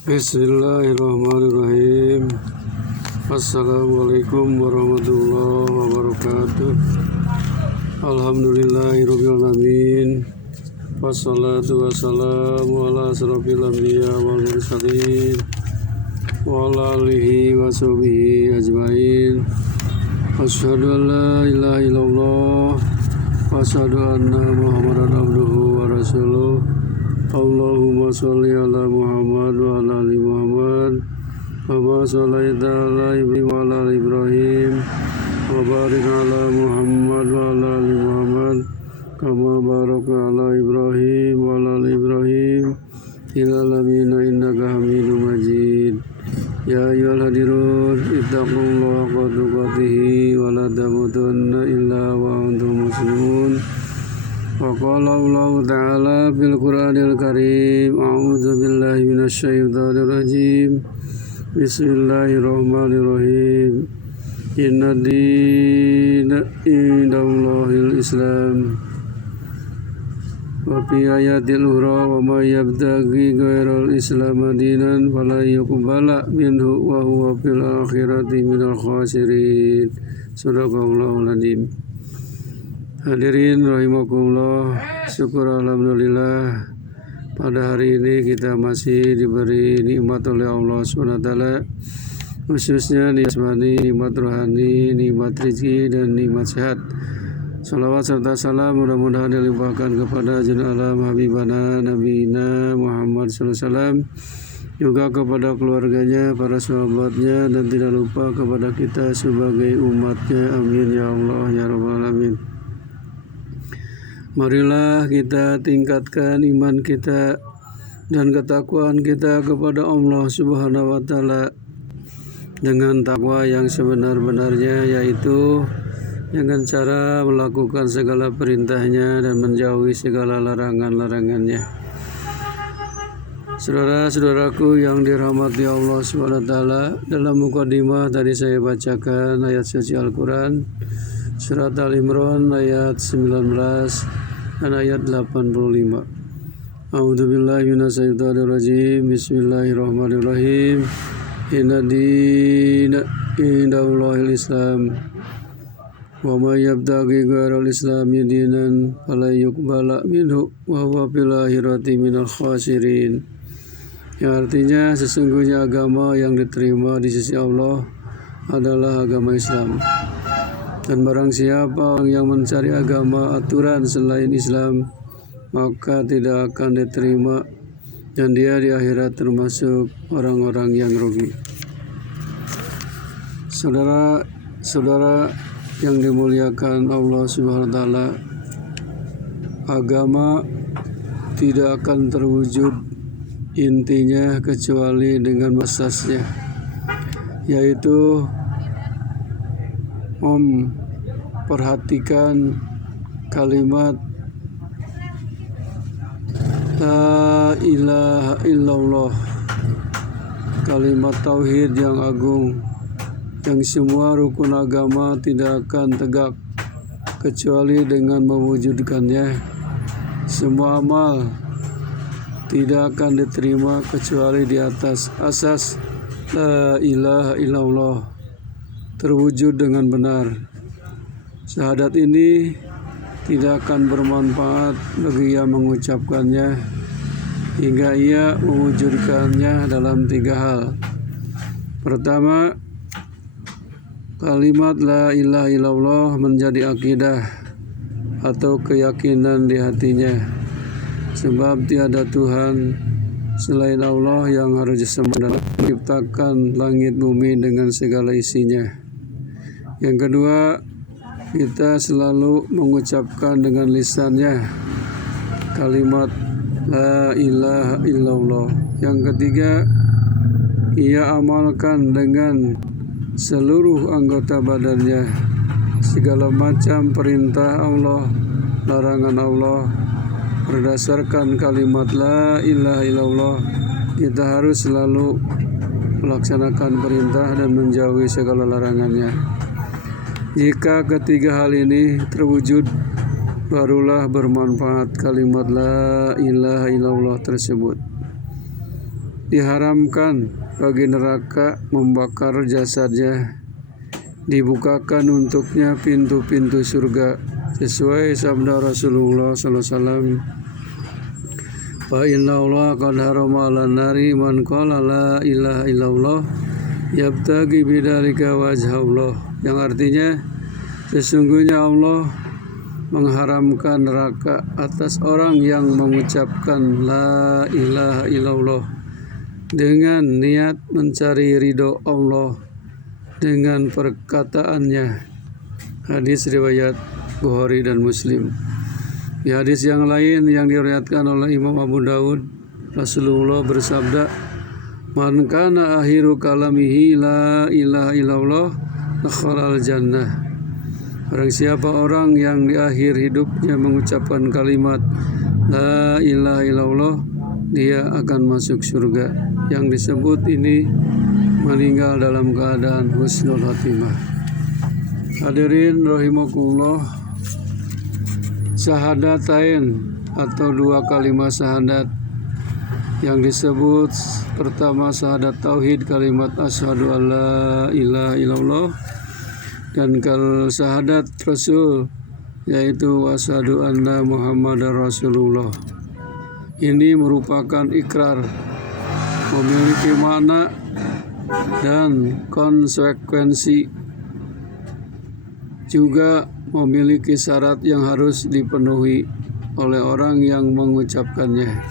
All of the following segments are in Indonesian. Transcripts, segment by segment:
Bismillahirrahmanirrahim. Assalamualaikum warahmatullahi wabarakatuh. Alhamdulillahirabbil alamin. Wassalatu wassalamu ala asrofil anbiya wal mursalin wa ala alihi wa sahbihi ajmain. Asyhadu an la ilaha illallah wa asyhadu anna Muhammadan abduhu wa rasuluh. Allahumma sholli ala Muhammad wa ala ali Muhammad kama shallaita ala Ibrahim wa ala ali Ibrahim wa barik ala Muhammad wa ala ali Muhammad kama barakta ala Ibrahim wa ala ali Ibrahim fil alamin innaka Hamidum Majid. Ya ayyuhal hadirun ittaqullaha haqqa tuqatih wa la tamutunna illa wa antum muslimun. Wa qala Allah ta'ala fil Qur'anil Karim, a'udzu billahi minasyaitonir rajim. Bismillahirrahmanirrahim. Inna dina indallahil Islam. Wa fi ayatil ukhra wa may yabtaghi ghairal Islam dinan fala yuqbala minhu wa huwa fil akhirati minal khasirin. Shadaqallahul adzim. Hadirin rahimakumullah, syukur alhamdulillah pada hari ini kita masih diberi nikmat oleh Allah SWT, khususnya nikmat jasmani, nikmat rohani, nikmat rezeki dan nikmat sehat. Salawat serta salam mudah-mudahan dilimpahkan kepada junjungan alam habibana nabiyina Muhammad SAW, juga kepada keluarganya, para sahabatnya, dan tidak lupa kepada kita sebagai umatnya. Amin ya Allah ya rabbal alamin. Marilah kita tingkatkan iman kita dan ketakwaan kita kepada Allah Subhanahu wa Ta'ala dengan takwa yang sebenar-benarnya, yaitu dengan cara melakukan segala perintahnya dan menjauhi segala larangan-larangannya. Saudara-saudaraku yang dirahmati Allah Subhanahu wa Ta'ala, dalam mukadimah tadi saya bacakan ayat suci Al-Quran Surat Al-Imran ayat 19 dan ayat 85. A'udzubillahi minasyaitonirrajim. Bismillahirrahmanirrahim. Inna dina indallahil Islam. Wa may yabtaghi ghairal Islami dinan fala yuqbala minhu wa huwa fil akhirati minal khasirin. Yang artinya sesungguhnya agama yang diterima di sisi Allah adalah agama Islam. Dan barang siapa yang mencari agama aturan selain Islam, maka tidak akan diterima, dan dia di akhirat termasuk orang-orang yang rugi. Saudara-saudara yang dimuliakan Allah Subhanahu wa Ta'ala, agama tidak akan terwujud intinya kecuali dengan asasnya, yaitu memperhatikan kalimat La ilaha illallah, kalimat tauhid yang agung, yang semua rukun agama tidak akan tegak kecuali dengan mewujudkannya. Semua amal tidak akan diterima kecuali di atas asas La ilaha illallah terwujud dengan benar. Syahadat ini tidak akan bermanfaat bagi yang mengucapkannya hingga ia mewujudkannya dalam 3 hal. Pertama, kalimat La ilaha illallah menjadi akidah atau keyakinan di hatinya, sebab tiada Tuhan selain Allah yang harus disembah dan menciptakan langit bumi dengan segala isinya. Yang kedua, kita selalu mengucapkan dengan lisannya kalimat La ilaha illallah. Yang ketiga, ia amalkan dengan seluruh anggota badannya. Segala macam perintah Allah, larangan Allah, berdasarkan kalimat La ilaha illallah, kita harus selalu melaksanakan perintah dan menjauhi segala larangannya. Jika ketiga hal ini terwujud, barulah bermanfaat kalimat La ilaha illallah tersebut. diharamkan bagi neraka membakar jasadnya, dibukakan untuknya pintu-pintu surga sesuai sabda Rasulullah SAW. Fa inna Allah qad harama 'alan nari man qala la ilaha illallah yabtaghi bidzalika wajha Allah, yang artinya sesungguhnya Allah mengharamkan neraka atas orang yang mengucapkan la ilaha illallah dengan niat mencari ridho Allah dengan perkataannya. Hadis riwayat Bukhari dan Muslim. Di hadis yang lain yang diriwayatkan oleh Imam Abu Daud, Rasulullah bersabda, "Man kana akhiru kalamihi la ilaha illallah dakhalal jannah." Barang siapa orang yang di akhir hidupnya mengucapkan kalimat la ilaha illallah, dia akan masuk surga. Yang disebut ini meninggal dalam keadaan husnul khatimah. Hadirin rahimakumullah, syahadatain atau dua kalimat syahadat yang disebut pertama syahadat tauhid, kalimat asyhadu alla ilaha illallah, dan syahadat rasul yaitu asyhadu anna muhammadar rasulullah. Ini merupakan ikrar, memiliki makna dan konsekuensi, juga memiliki syarat yang harus dipenuhi oleh orang yang mengucapkannya.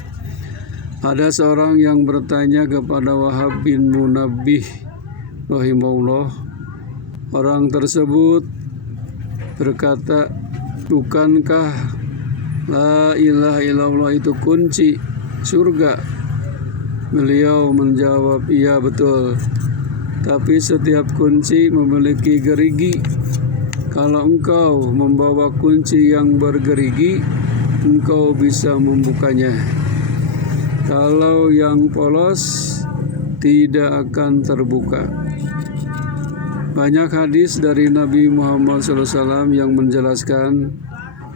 Ada seorang yang bertanya kepada Wahab bin Munabbih rahimahullah. Orang tersebut berkata, "Bukankah la ilaha illallah itu kunci surga?" Beliau menjawab, "Iya betul, tapi setiap kunci memiliki gerigi. Kalau engkau membawa kunci yang bergerigi, engkau bisa membukanya. Kalau yang polos, tidak akan terbuka." Banyak hadis dari Nabi Muhammad SAW yang menjelaskan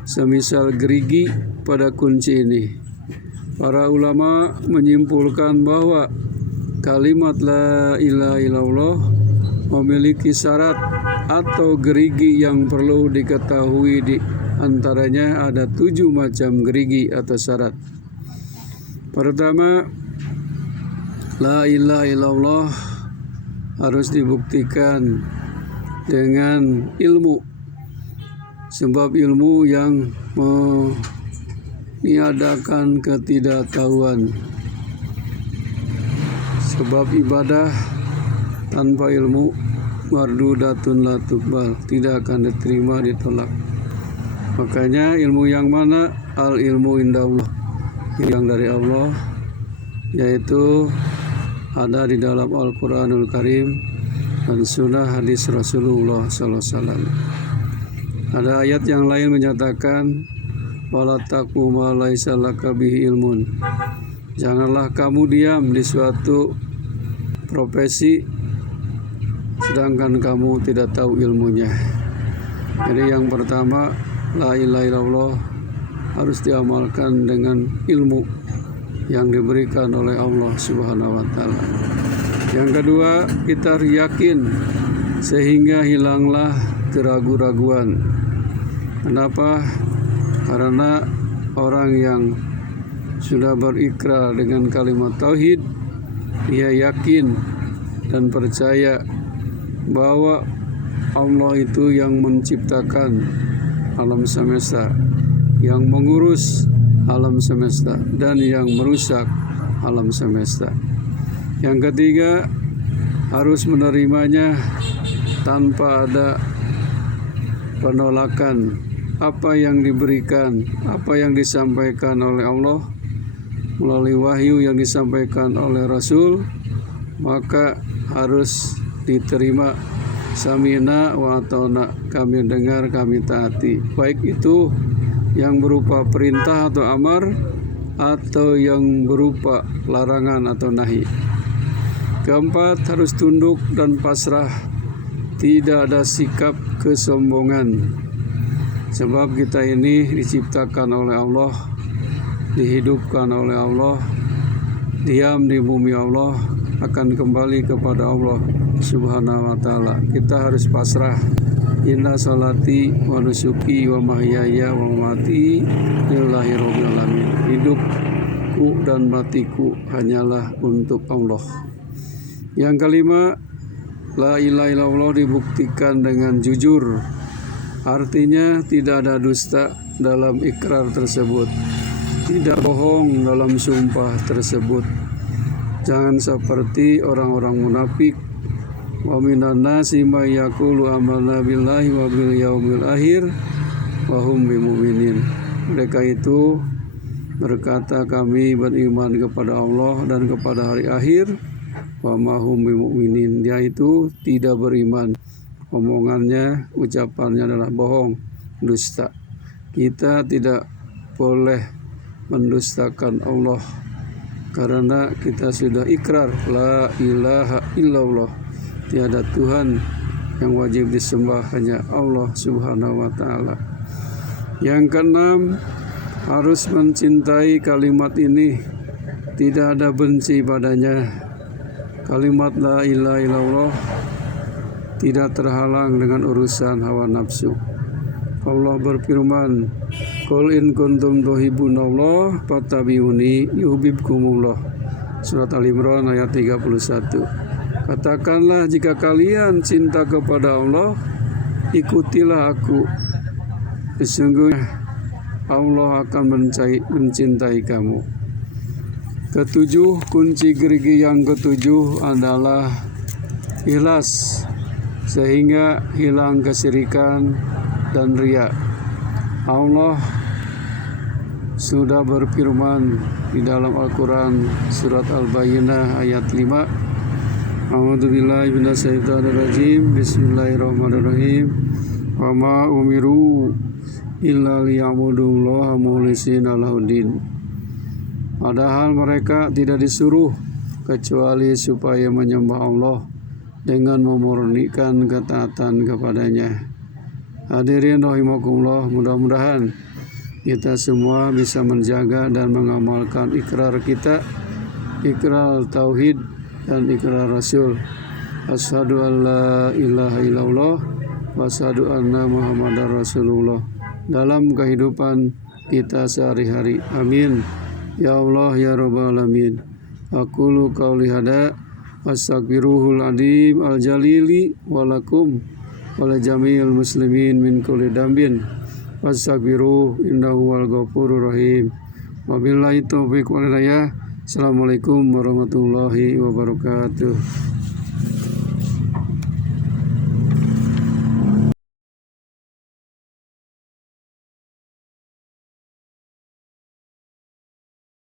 semisal gerigi pada kunci ini. Para ulama menyimpulkan bahwa kalimat la ilaha illallah memiliki syarat atau gerigi yang perlu diketahui. Di antaranya ada 7 macam gerigi atau syarat. Pertama, la ilaha illallah harus dibuktikan dengan ilmu, sebab ilmu yang meniadakan ketidaktahuan. Sebab ibadah tanpa ilmu mardudatun la tuqbal, tidak akan diterima, ditolak. Makanya ilmu yang mana? Al ilmu indallah, yang dari Allah, yaitu ada di dalam Al-Quranul Karim dan sunnah hadis Rasulullah SAW. Ada ayat yang lain menyatakan, wala taqfu ma laisa laka bihi ilmun. Janganlah kamu diam di suatu profesi sedangkan kamu tidak tahu ilmunya. Jadi yang pertama, la ilaha illallah harus diamalkan dengan ilmu yang diberikan oleh Allah Subhanahu wa taala. Yang kedua, kita yakin sehingga hilanglah keraguan-raguan. Kenapa? Karena orang yang sudah berikrar dengan kalimat tauhid, dia yakin dan percaya bahwa Allah itu yang menciptakan alam semesta, yang mengurus alam semesta, dan yang merusak alam semesta. Yang ketiga, harus menerimanya tanpa ada penolakan. Apa yang diberikan, apa yang disampaikan oleh Allah melalui wahyu yang disampaikan oleh Rasul, maka harus diterima. Samina wa ata'na, kami dengar, kami taati. Baik itu yang berupa perintah atau amar, atau yang berupa larangan atau nahi. Keempat, harus tunduk dan pasrah, tidak ada sikap kesombongan. Sebab kita ini diciptakan oleh Allah, dihidupkan oleh Allah, diam di bumi Allah akan kembali kepada Allah Subhanahu wa ta'ala. Kita harus pasrah. Inna salati wa nusuki wa mahyaya wa mamati lillahi rabbil alamin. Hidupku dan matiku hanyalah untuk Allah. Yang kelima, la ilaha illallah dibuktikan dengan jujur. Artinya tidak ada dusta dalam ikrar tersebut, tidak bohong dalam sumpah tersebut. Jangan seperti orang-orang munafik. Wa minan nasi may yaqulu amanna billahi wa bil yaumil akhir wa hum bimumin. Mereka itu berkata kami beriman kepada Allah dan kepada hari akhir, wa ma hum bimumin. Dia itu tidak beriman. Omongannya, ucapannya adalah bohong, dusta. Kita tidak boleh mendustakan Allah karena kita sudah ikrar la ilaha illallah. Tiada Tuhan yang wajib disembah, hanya Allah Subhanahu wa ta'ala. Yang keenam, harus mencintai kalimat ini, tidak ada benci padanya. Kalimat la ilaha illallah tidak terhalang dengan urusan hawa nafsu. Allah berfirman, qul in kuntum tuhibbunallah fattabi'uni yuhibbukumullah. Surat Al-Imran ayat 31. Katakanlah, jika kalian cinta kepada Allah, ikutilah aku. Sesungguhnya Allah akan mencintai kamu. Ketujuh, kunci gerigi yang ketujuh adalah ikhlas, sehingga hilang kesyirikan dan riya. Allah sudah berfirman di dalam Al-Quran surat Al-Bayyinah ayat 5. A'udzubillahi minasyaitonirrajim. Bismillahirrahmanirrahim. Wa ma umiru illa liya'budullaha mukhlishina lahuddin. Padahal mereka tidak disuruh kecuali supaya menyembah Allah dengan memurnikan ketaatan kepadanya. Hadirin rahimakumullah, mudah-mudahan kita semua bisa menjaga dan mengamalkan ikrar kita, ikrar tauhid dan ikrar Rasul. Asyhadu an la ilaha illallah wa asyhadu anna Muhammadar Rasulullah dalam kehidupan kita sehari-hari. Amin. Ya Allah ya Rabbal alamin. Aqulu qauli hada wastaghfiruhul adim al-jalili walakum wa jami'il muslimin min kulli dambin wastaghfiruhu innahu wal ghafurur rahim. Wabillahi taufiq wal hidayah. Assalamualaikum warahmatullahi wabarakatuh.